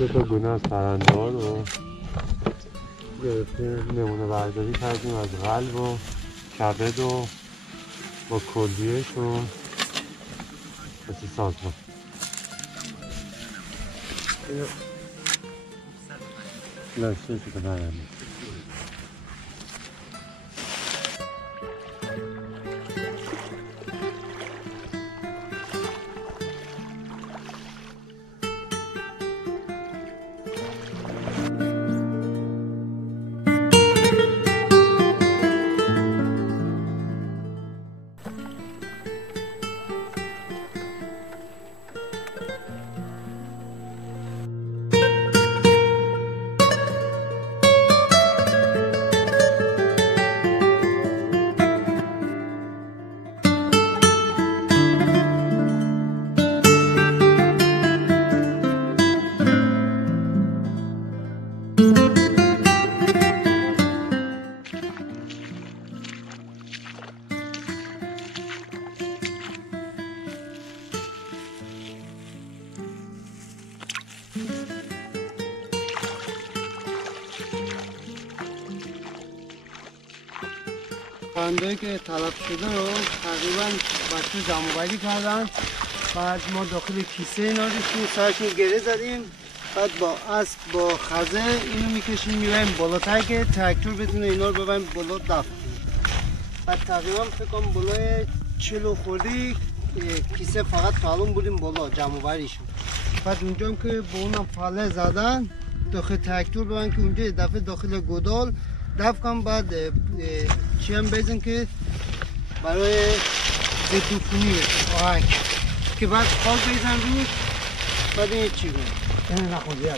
سه تا گونه از پرنده ها رو گرفتیم، نمونه برداری کردیم از قلب و کبد و با کلیهشون مثل سازمان. لاشه شده پرنده. پرنده‌ای که تلف شده رو تقریبا بچه جمع‌آوری کردن. بعد ما داخل کیسه اینا ریختیم، سرشون گره زدیم، بعد با اسب با خزه اینو میکشیم میبریم بالاتر که تراکتور بتونه اینا رو ببریم بالا دفن کنیم. بعد تقریبا فکر کنم بالای 40 خوردی کیسه فقط تعلم بودیم بالا جمع‌آوری شد. بعد اونجا هم که با اونم فله زدن داخل تراکتور ببرن که اونجا دفعه داخل گودال دفع کنم. بعد چی هم بزن که برای ضد عفونی آهک که بعد خاک بزن روش. بعد این چی کنم؟ این نخوندی